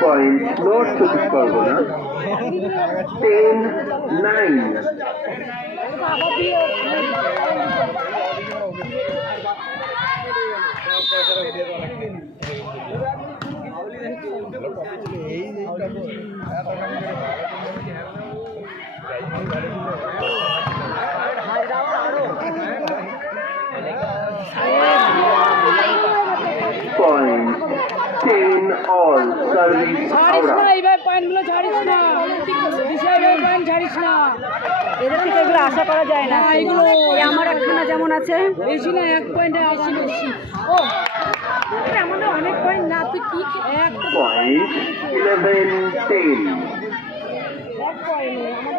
Point North Chব্বিশ Pargana 10-9. Point 10-all. Service Howrah. এদের থেকে এগুলো আশা করা যায় না। এগুলো আমার একখানা যেমন আছে বেশি না, 1 পয়েন্টে আসি বেশি। ও আমাদের অনেক পয়েন্ট না, তুই কি Point 11-10. 1 পয়েন্ট